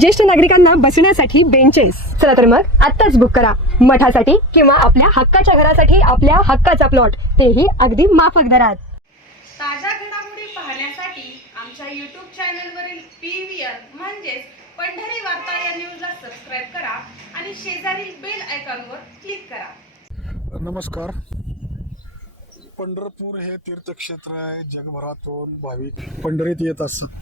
ज्येष्ठ नागरिकांना बसण्यासाठी बेंचेस चला तर मग आत्ताच बुक करा. मठासाठी किंवा आपल्या हक्काच्या घरासाठी आपल्या हक्काचा प्लॉट तेही अगदी माफक दरात. ताज्या घडामोडी पाहण्यासाठी आमच्या यूट्यूब चॅनलवरील पी व्ही आर म्हणजेच पंढरी वार्ता या न्यूजला सबस्क्राईब करा आणि शेजारील बेल आयकॉनवर क्लिक करा. नमस्कार. पंढरपूर हे तीर्थक्षेत्र आहे. जगभरातून भाविक पंढरीत येत असतात.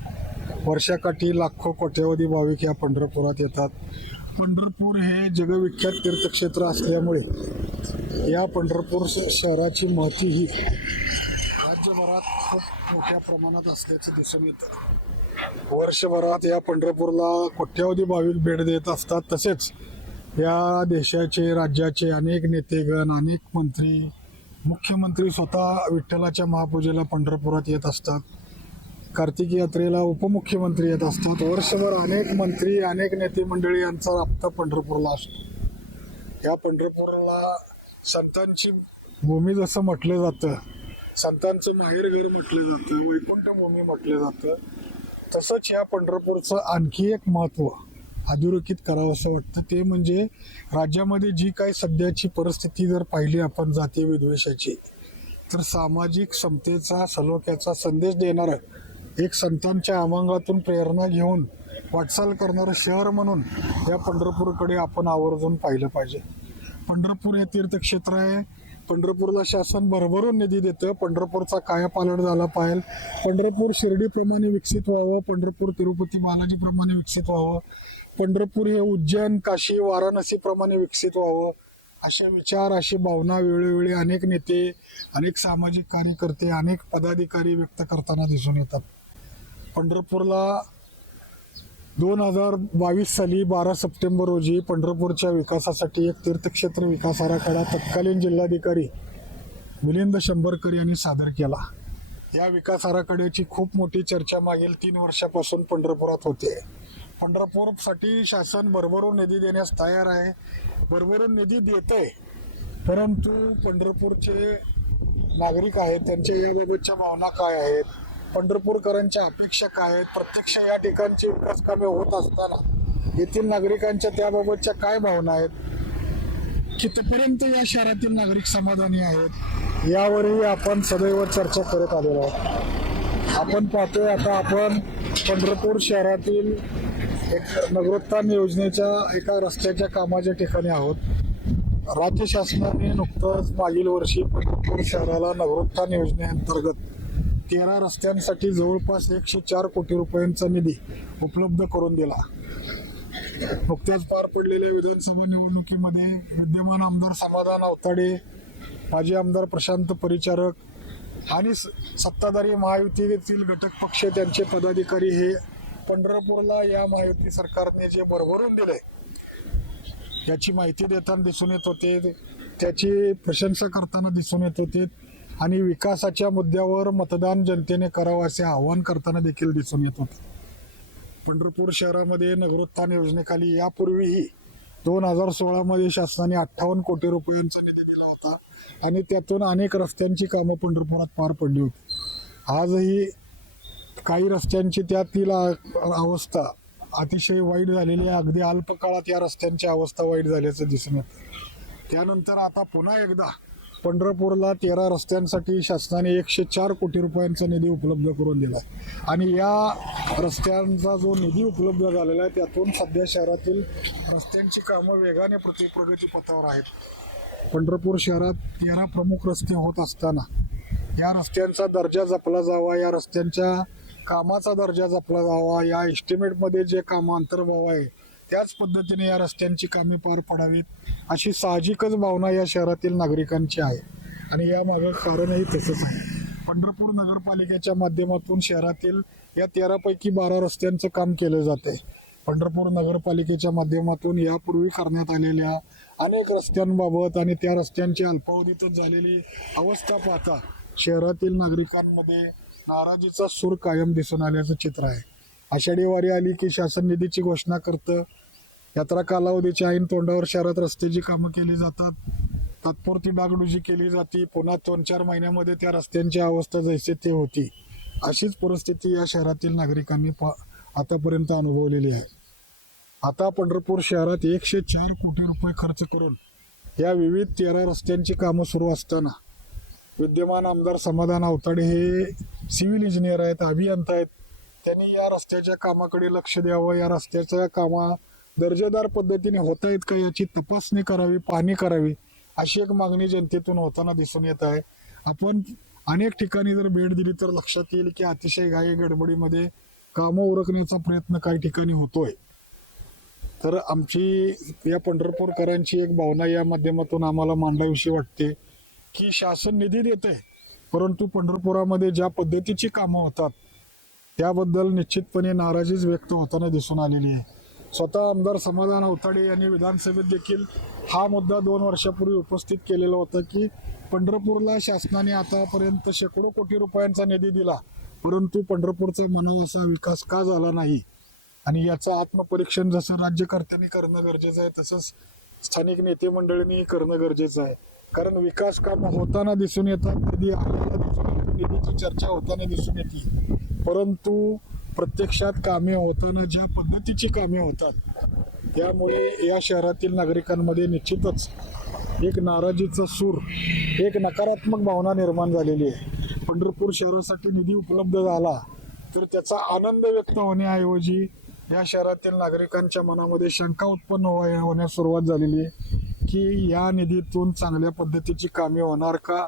वर्षाकाठी लाखो कोट्यावधी भाविक या पंढरपुरात येतात. पंढरपूर हे जगविख्यात तीर्थक्षेत्र असल्यामुळे या पंढरपूर श- शहराची महती ही राज्यभरात खूप मोठ्या प्रमाणात असल्याचं दिसून येतं. वर्षभरात या पंढरपूरला कोट्यावधी भाविक भेट देत असतात. तसेच या देशाचे राज्याचे अनेक नेतेगण अनेक मंत्री मुख्यमंत्री स्वतः विठ्ठलाच्या महापूजेला पंढरपुरात येत असतात. कार्तिक यात्रेला उपमुख्यमंत्री येत असतात. वर्षभर अनेक मंत्री अनेक नेते मंडळी यांचा राबता पंढरपूरला असतो. या पंढरपूरला संतांची भूमी जसं म्हटलं जातं संतांचं माहेरघर म्हटलं जातं वैकुंठ भूमी म्हटलं जातं तसंच या पंढरपूरचं आणखी एक महत्त्व अधोरेखित करावं असं वाटतं. ते म्हणजे राज्यामध्ये जी काही सध्याची परिस्थिती जर पाहिली आपण जाती विद्वेषाची तर सामाजिक समतेचा सलोख्याचा संदेश देणारं एक संतांच्या अभंगातून प्रेरणा घेऊन वाटचाल करणारं शहर म्हणून या पंढरपूरकडे आपण आवर्जून पाहिलं पाहिजे. पंढरपूर हे तीर्थक्षेत्र आहे. पंढरपूरला शासन भरभरून निधी देतं. पंढरपूरचा कायापालट झाला पाहिजे. पंढरपूर शिर्डीप्रमाणे विकसित व्हावं. पंढरपूर तिरुपती बालाजीप्रमाणे विकसित व्हावं. पंढरपूर हे उज्जैन काशी वाराणसीप्रमाणे विकसित व्हावं. असे विचार अशी भावना वेळोवेळी अनेक नेते अनेक सामाजिक कार्यकर्ते अनेक पदाधिकारी व्यक्त करताना दिसून येतात. पंढरपूरला दोन हजार बावीस साली बारा सप्टेंबर रोजी पंढरपूरच्या विकासासाठी एक तीर्थक्षेत्र विकास आराखडा तत्कालीन जिल्हाधिकारी मिलिंद शंभरकर यांनी सादर केला. या विकास आराखड्याची खूप मोठी चर्चा मागील तीन वर्षापासून पंढरपुरात होते. पंढरपूरसाठी शासन भरभरून निधी देण्यास तयार आहे. भरभरून निधी देत आहे परंतु पंढरपूरचे नागरिक आहेत त्यांच्या याबाबतच्या भावना काय आहेत? पंढरपूरकरांच्या अपेक्षा काय आहेत? प्रत्यक्ष या ठिकाणची विकास कामे होत असताना येथील नागरिकांच्या त्याबाबतच्या काय भावना आहेत? कितपर्यंत या शहरातील नागरिक समाधानी आहेत? यावरही आपण सदैव चर्चा करत आलेलो आहोत. आपण पाहतोय आता आपण पंढरपूर शहरातील एक नगरोत्थान योजनेच्या एका रस्त्याच्या कामाच्या ठिकाणी आहोत. राज्य शासनाने नुकतंच मागील वर्षी पंढरपूर शहराला नगरोत्थान योजनेअंतर्गत तेरा रस्त्यांसाठी जवळपास एकशे चार कोटी रुपयांचा निधी उपलब्ध करून दिला. नुकत्याच पार पडलेल्या विधानसभा निवडणुकीमध्ये विद्यमान आमदार समाधान अवताडे माजी आमदार प्रशांत परिचारक आणि स- सत्ताधारी महायुतीतील घटक पक्ष त्यांचे पदाधिकारी हे पंढरपूरला या महायुती सरकारने जे भरभरून दिले याची माहिती देताना दिसून येत होते. त्याची प्रशंसा करताना दिसून येत होते. आणि विकासाच्या मुद्द्यावर मतदान जनतेने करावं असे आवाहन करताना देखील दिसून येत होते. पंढरपूर शहरामध्ये नगरोत्थान योजनेखाली यापूर्वीही दोन हजार सोळामध्ये शासनाने अठ्ठावन्न कोटी रुपयांचा निधी दिला होता आणि त्यातून अनेक रस्त्यांची कामं पंढरपुरात पार पडली होती. आजही काही रस्त्यांची त्यातील अवस्था अतिशय वाईट झालेली आहे. अगदी अल्प काळात या रस्त्यांची अवस्था वाईट झाल्याचं दिसून येतं. त्यानंतर आता पुन्हा एकदा पंढरपूरला तेरा रस्त्यांसाठी शासनाने एकशे चार कोटी रुपयांचा निधी उपलब्ध करून दिला आणि या रस्त्यांचा जो निधी उपलब्ध झालेला आहे त्यातून सध्या शहरातील रस्त्यांची कामं वेगाने प्रति प्रगतीपथावर आहेत. पंढरपूर शहरात तेरा प्रमुख रस्ते होत असताना या रस्त्यांचा दर्जा जपला जावा या रस्त्यांच्या कामाचा दर्जा जपला जावा या एस्टिमेटमध्ये जे कामं अंतर्भाव आहे त्याच पद्धतीने या रस्त्यांची कामे पार पडावीत अशी साहजिकच भावना या शहरातील नागरिकांची आहे. आणि यामागं कारणही तसंच आहे. पंढरपूर नगरपालिकेच्या माध्यमातून शहरातील या तेरापैकी बारा रस्त्यांचं काम केलं जाते पंढरपूर नगरपालिकेच्या माध्यमातून यापूर्वी करण्यात आलेल्या अनेक रस्त्यांबाबत आणि त्या रस्त्यांची अल्पावधीतच झालेली अवस्था पाहता शहरातील नागरिकांमध्ये नाराजीचा सूर कायम दिसून आल्याचं चित्र आहे. आषाढी वारी आली की शासन निधीची घोषणा करतं यात्रा कालावधीच्या ऐन तोंडावर शहरात रस्त्याची कामं केली जातात. तात्पुरती डागडुजी केली जाते. पुन्हा दोन चार महिन्यामध्ये त्या रस्त्यांची अवस्था जैसे ते होती. अशीच परिस्थिती या शहरातील नागरिकांनी आतापर्यंत अनुभवलेली आहे. आता पंढरपूर शहरात एकशे चार कोटी रुपये खर्च करून या विविध तेरा रस्त्यांची कामं सुरू असताना विद्यमान आमदार समाधान अवताडे हे सिव्हिल इंजिनियर आहेत अभियंता आहेत. त्यांनी या रस्त्याच्या कामाकडे लक्ष द्यावं. या रस्त्याच्या कामा दर्जेदार पद्धतीने होत आहेत का याची तपासणी करावी पाहणी करावी अशी एक मागणी जनतेतून होताना दिसून येत आहे. आपण अनेक ठिकाणी जर भेट दिली तर लक्षात येईल की अतिशय घाई गडबडीमध्ये कामं उरकण्याचा प्रयत्न काही ठिकाणी होतोय. तर आमची या पंढरपूरकरांची एक भावना या माध्यमातून आम्हाला मांडावीशी वाटते की शासन निधी देते परंतु पंढरपुरामध्ये ज्या पद्धतीची कामं होतात त्याबद्दल निश्चितपणे नाराजीच व्यक्त होताना दिसून आलेली आहे. स्वतः आमदार समाधान अवताडे यांनी विधानसभेत देखील हा मुद्दा दोन वर्षापूर्वी उपस्थित केलेला होता की पंढरपूरला शासनाने आतापर्यंत शेकडो कोटी रुपयांचा निधी दिला परंतु पंढरपूरचा म्हणावा असा विकास का झाला नाही? आणि याचं आत्मपरीक्षण जसं राज्यकर्त्यांनी करणं गरजेचं आहे तसंच स्थानिक नेते मंडळींनी करणं गरजेचं आहे. कारण विकास काम होताना दिसून येतात निधी आलेला दिसून येतो निधीची चर्चा होताना दिसून येते. परंतु प्रत्यक्षात कामे होताना ज्या पद्धतीची कामे होतात त्यामुळे या शहरातील नागरिकांमध्ये निश्चितच एक नाराजीचा सूर एक नकारात्मक भावना निर्माण झालेली आहे. पंढरपूर शहरासाठी निधी उपलब्ध झाला तर त्याचा आनंद व्यक्त होण्याऐवजी या शहरातील नागरिकांच्या मनामध्ये शंका उत्पन्न होय- होण्यास सुरुवात झालेली आहे की या निधीतून चांगल्या पद्धतीची कामे होणार का?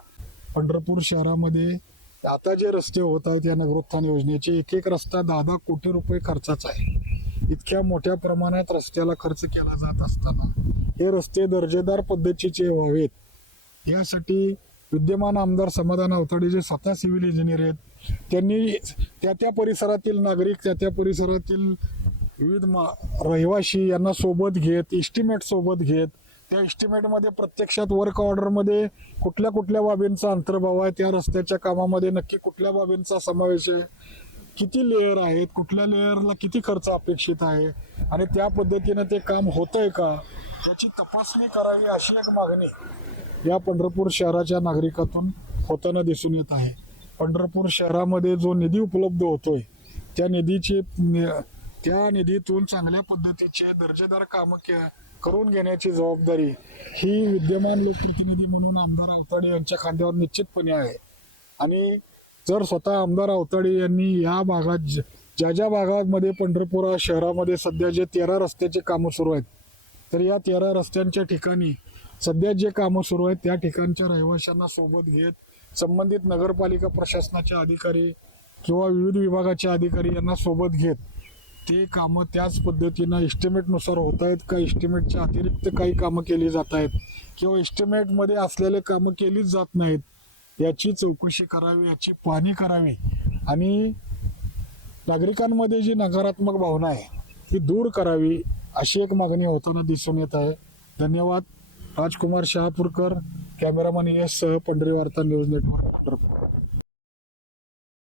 पंढरपूर शहरामध्ये आता जे रस्ते होत आहेत या नगरोत्थान योजनेचे एक एक रस्ता दहा दहा कोटी रुपये खर्चाचा आहे. इतक्या मोठ्या प्रमाणात रस्त्याला खर्च केला जात असताना हे रस्ते दर्जेदार पद्धतीचे व्हावेत. यासाठी विद्यमान आमदार समाधान अवताडे जे स्वतः सिव्हिल इंजिनियर आहेत त्यांनी त्या त्या परिसरातील नागरिक त्या त्या परिसरातील विविध मा रहिवाशी यांना सोबत घेत इस्टिमेट सोबत घेत त्या इस्टिमेटमध्ये प्रत्यक्षात वर्क ऑर्डरमध्ये कुठल्या कुठल्या बाबींचा अंतर्भाव आहे? त्या रस्त्याच्या कामामध्ये नक्की कुठल्या बाबींचा समावेश आहे? किती लेअर आहेत? कुठल्या लेअरला किती खर्च अपेक्षित आहे? आणि त्या पद्धतीनं ते काम होतंय का? याची तपासणी करावी अशी एक मागणी या पंढरपूर शहराच्या नागरिकातून होताना दिसून येत आहे. पंढरपूर शहरामध्ये जो निधी उपलब्ध होतोय त्या निधीचे त्या निधीतून चांगल्या पद्धतीचे दर्जेदार कामं के करून घेण्याची जबाबदारी ही विद्यमान लोकप्रतिनिधी म्हणून आमदार अवताडे यांच्या खांद्यावर निश्चितपणे आहे. आणि जर स्वतः आमदार अवताडे यांनी या भागात ज्या ज्या भागामध्ये पंढरपुरा शहरामध्ये सध्या जे तेरा रस्त्याचे कामं सुरू आहेत तर या तेरा रस्त्यांच्या ठिकाणी सध्या जे कामं सुरू आहेत त्या ठिकाणच्या रहिवाशांना सोबत घेत संबंधित नगरपालिका प्रशासनाचे अधिकारी किंवा विविध विभागाचे अधिकारी यांना सोबत घेत ते कामं त्याच पद्धतीनं इस्टिमेटनुसार होत आहेत का इस्टिमेटच्या अतिरिक्त काही कामं केली जात आहेत किंवा इस्टिमेटमध्ये असलेले कामं केलीच जात नाहीत याची चौकशी करावी याची पाहणी करावी. आणि नागरिकांमध्ये जी नकारात्मक भावना आहे ती दूर करावी अशी एक मागणी होताना दिसून येत आहे. धन्यवाद. राजकुमार शहापूरकर कॅमेरामन एस सह पंढरी वार्ता न्यूज नेटवर्क